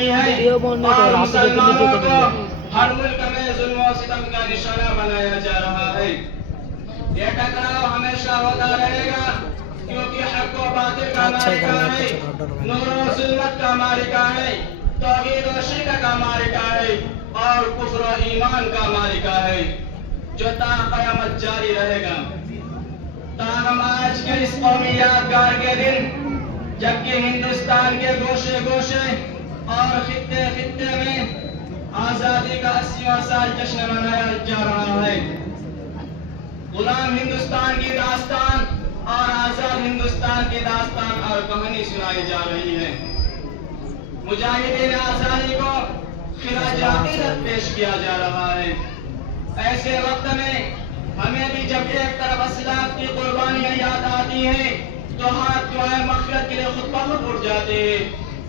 रही है और मुसलमानों को हर मुल्क में जुल्म और सितम का निशाना बनाया जा रहा है। ये टकराव हमेशा होता रहेगा क्योंकि हक व बातिल का मारिका है, नूर और जुल्मत का मारिका है, तौहीद और शिर्क का मारिका है और कुफ्र और ईमान का मारिका है जो ता क़यामत जारी रहेगा। ताहम आज के इस कौमी यादगार के दिन जबकि हिंदुस्तान के गोशे गोशे और खित्ते खित्ते में आजादी का 80वां साल जश्न मनाया जा रहा है। गुलाम हिंदुस्तान की दास्तान और आजाद हिंदुस्तान की दास्तान और कहानी सुनाई जा रही है। मुजाहिदीन आजादी को खिराज अकीदत पेश किया जा रहा है। ऐसे वक्त में हमें भी जब एक तरफ असलाफ की कुर्बानियां याद आती हैं तो हाथ दुआए मग़फ़िरत के लिए खुद ब खुद उठ जाते हैं,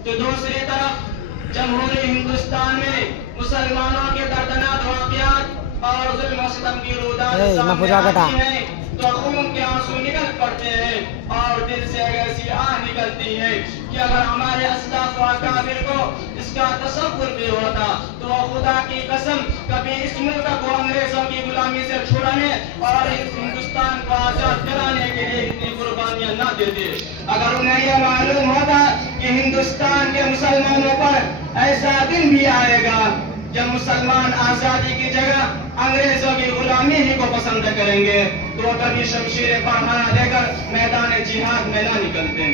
तो दूसरी तरफ जमहूरी हिंदुस्तान में मुसलमानों के दर्दनाक वाक़यात और ज़ुल्म और सितम की रुदात है तो खून के आंसू निकल पड़ते हैं और दिल से ऐसी आह निकलती है कि अगर हमारे असलाफ व अकाबिर को इसका तसव्वुर भी होता तो खुदा की कसम कभी इस मुल्क को अंग्रेजों की गुलामी से छुड़ाने और इस हिंदुस्तान को आजाद कराने के लिए इतनी कुर्बानियां न देते। अगर उन्हें यह मालूम होता कि हिंदुस्तान के मुसलमानों पर ऐसा दिन भी आएगा जब मुसलमान आजादी की जगह अंग्रेजों की गुलामी ही को पसंद करेंगे तो कभी शमशीर पढ़ाना लेकर मैदान जिहाद में न निकलते।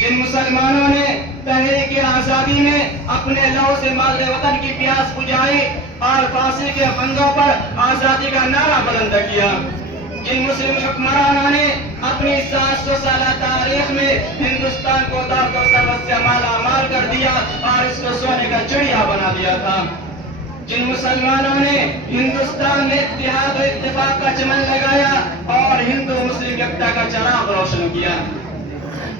जिन मुसलमानों ने तहरीक आजादी में अपने लहू से माल वतन की प्यास बुझाई और फांसी के फंदों पर आजादी का नारा बुलंद किया, जिन मुस्लिम हुक्मरानों ने अपनी 700 साल तारीख में हिंदुस्तान को दौलत और सर्वत से माला माल कर दिया और इसको सोने का चिड़िया बना दिया था, जिन मुसलमानों ने हिंदुस्तान में इत्तेहाद और इत्तेफाक का चमन लगाया और हिंदू मुस्लिम एकता का चिराग रोशन किया,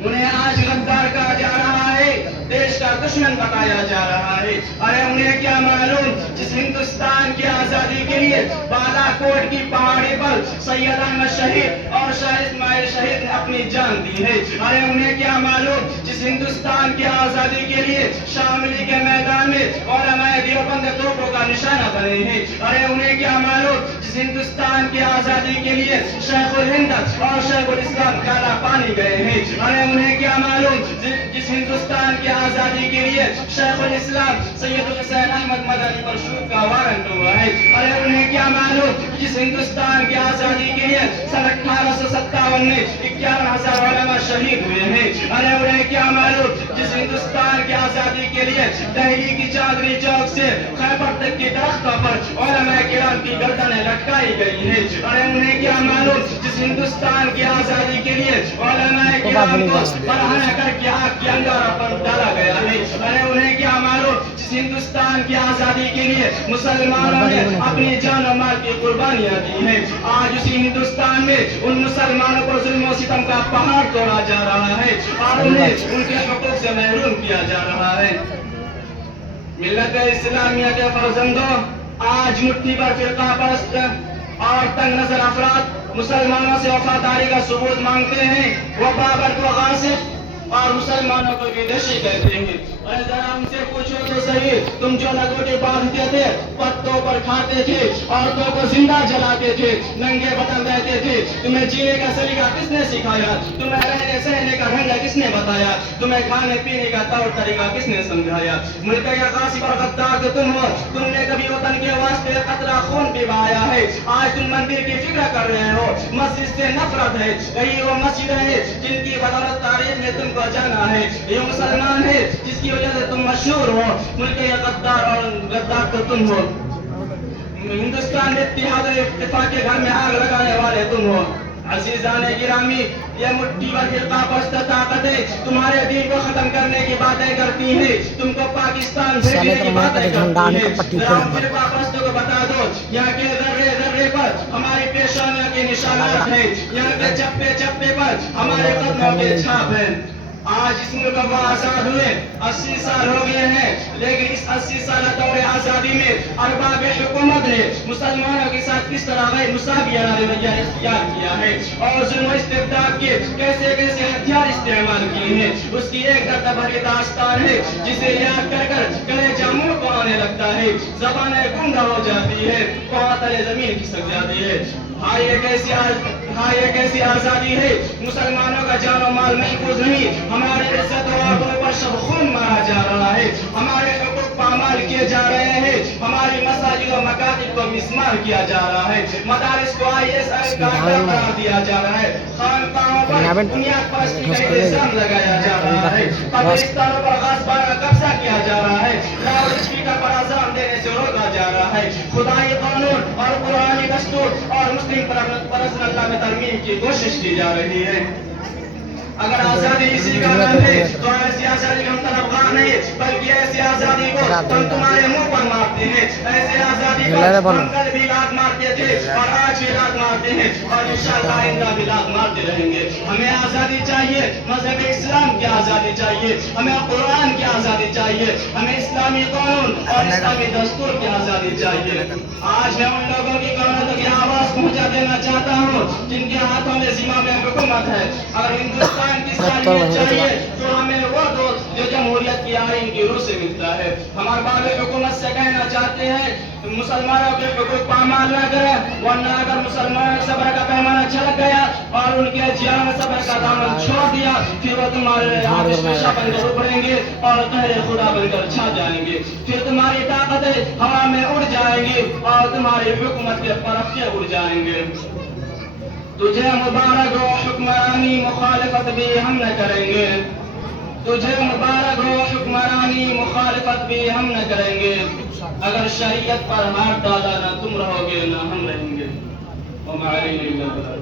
उन्हें आज गद्दार कहा जा रहा है, देश का दुश्मन बताया जा रहा है। अरे उन्हें क्या मालूम जिस हिंदुस्तान की आजादी के लिए बालाकोट की पहाड़ी पर सैयद अहमद शहीद और शाह इस्माइल शहीद ने अपनी जान दी है। अरे उन्हें क्या मालूम जिस हिंदुस्तान की आजादी के लिए शामली के मैदान में उलमाए देवबंद तोपों का निशाना बने हैं। अरे उन्हें क्या मालूम जिस हिंदुस्तान की आजादी के लिए शेखुल हिंद और शेखुल इस्लाम काला पानी गए हैं। अरे उन्हें क्या मालूम जिस हिंदुस्तान की आजादी के लिए शेखुल इस्लाम सैयद हुसैन अहमद मदनी पर शूट का वारंट हुआ है। अरे उन्हें क्या मालूम जिस हिंदुस्तान की आजादी के लिए सन 1857 में 51,000 उलमा शहीद हुए हैं। अरे उन्हें क्या मालूम जिस हिंदुस्तान की आजादी के लिए दिल्ली की चांदनी चौक से खैबर तक की दरख्तों पर उलमा किराम की गर्दनें लटकाई गई है। अरे उन्हें क्या मालूम जिस हिंदुस्तान की आजादी के लिए उलमा किराम को बरहना करके आग के अंगारा पर डाला गया है। अरे उन्हें क्या मालूम जिस हिंदुस्तान की आजादी के लिए मुसलमानों ने अपनी जान और माल की कुर्बानियां दी है, आज उसी हिंदुस्तान में उन मुसलमानों पर जुल्म और सितम का पहाड़ तोड़ा जा रहा है और उन्हें उनके हुकूक से महरूम किया जा रहा है। मिल्लत इस्लामिया के फर्जंदों, आज मुट्ठी भर फिरका परस्त और तंग नजर अफराद मुसलमानों से वफादारी का सबूत मांगते हैं। वो बाबर को गासिब और मुसलमानों को विदेशी कहते हैं। अरे जरा उनसे पूछो तो सही, तुम जो लगोटे बांधते थे, पत्तों पर खाते थे, औरतों को जिंदा जलाते थे, नंगे बदन रहते थे, तुम्हें जीने का सलीका किसने सिखाया? तुम्हें रहने सहने का ढंग किसने बताया? तुम्हें खाने पीने का तौर तरीका किसने समझाया? मुल्क या गासिब और गद्दार तो तुम हो, तुमने कभी वतन के वास्ते कतरा खून भी बहाया है। आज तुम मंदिर की फिक्र कर रहे हो, मस्जिद से नफरत है। यही वो मस्जिद है जिनकी बदौलत तारीख में तुमको जाना है। ये मुसलमान है जिसकी वजह से तुम मशहूर हो। मुल्क या गद्दार और गद्दार तो तुम हो। हिंदुस्तान में इत्तेहाद और इत्तेफाक के घर में आग लगाने वाले तुम हो। अजीजाने गिरामी, ये मुट्ठी भर फिरका परस्त ताकतें तुम्हारे दीन को खत्म करने की बातें करती हैं, तुमको पाकिस्तान भेजने की बातें करती हैं। फिरका परस्तों को बता दो, यहाँ के दर्रे दर्रे पर हमारी पेशानियों के निशानात हैं, यहाँ के चप्पे चप्पे पर हमारे कदमों के छाप हैं। آج اس ملک کو آزاد ہوئے 80 سال ہو گئے ہیں، لیکن اس 80 سالہ دور آزادی میں ارباب حکومت نے مسلمانوں کے ساتھ کس طرح غیر مساویانہ رویہ اختیار کیا ہے اور ظلم و استبداد کے کیسے کیسے ہتھیار استعمال کیے ہیں، اس کی ایک دردہ بھری داستان ہے جسے یاد کر کر کلیجہ منہ کو آنے لگتا ہے، زبانیں گنگا ہو جاتی ہے، پاؤں تلے زمین کھسک جاتی ہے۔ ہاں یہ کیسی آزادی ہے، مسلمانوں کا جان و مال محفوظ نہیں، ہمارے عزت و آبرو پر شب خون مارا جا رہا ہے، ہمارے حقوق پامال کیے جا رہے ہیں، ہماری مساجد و مکاتب کو مسمار کیا جا رہا ہے، مدارس کو ISI کا قرار دیا جا رہا ہے، خانقاہوں پر بنیاد پرستی کا الزام لگایا جا رہا ہے، قبرستانوں پر غصبانہ قبضہ کیا جا رہا ہے، لاؤڈ اسپیکر پر اذان دینے سے روکا جا رہا ہے، خدائی قانون اور قرآنی دستور اور مسلم پرسنل اللہ میں ترمیم کی کوشش کی جا رہی ہے۔ اگر آزادی اسی کا نام ہے تو ایسی آزادی ہم طلبگار نہیں، بلکہ ایسی آزادی کو ہم تمہارے منہ پر مارتے ہیں، ایسی آزادی کو ہم کل بھی لات مارتے تھے اور آج بھی لات مارتے ہیں اور انشاءاللہ آئندہ بھی لات مارتے رہیں گے۔ ہمیں آزادی چاہیے، مذہب اسلام کی آزادی چاہیے، ہمیں قرآن کی آزادی چاہیے، ہمیں اسلامی قانون اور اسلامی دستور کی آزادی چاہیے۔ آج میں ان لوگوں کی قوموں کی آواز پہنچا دینا چاہتا ہوں جن کے ہاتھوں میں زمام حکومت ہے، اگر ہندوستان کی سالمیت چاہیے تو ہمیں وہ دوست جو جمہوریت کی آئین کی روح سے ملتا ہے۔ ہم ارباب حکومت سے کہنا چاہتے ہیں مسلمانوں کے حقوق پامال نہ کریں، ورنہ اگر مسلمانوں صبر کا پیمانہ چھلک گیا اور ان کے جان صبر کا دامن چھوڑ دیا پھر وہ تمہارے ہاتھ شیشہ بن کر ابھریں گے اور قہر خدا بن کر چھا جائیں گے، پھر تمہاری طاقتیں ہوا میں اڑ جائیں گی اور تمہاری حکومت کے پرخے اڑ جائیں گے۔ تجھے مبارک ہو حکمرانی، مخالفت بھی ہم نہ کریں گے، تجھے مبارک ہو حکمرانی، مخالفت بھی ہم نہ کریں گے، اگر شریعت پر ہاتھ ڈالا نہ تم رہو گے نہ ہم رہیں گے۔ وما علینا الا البلاغ۔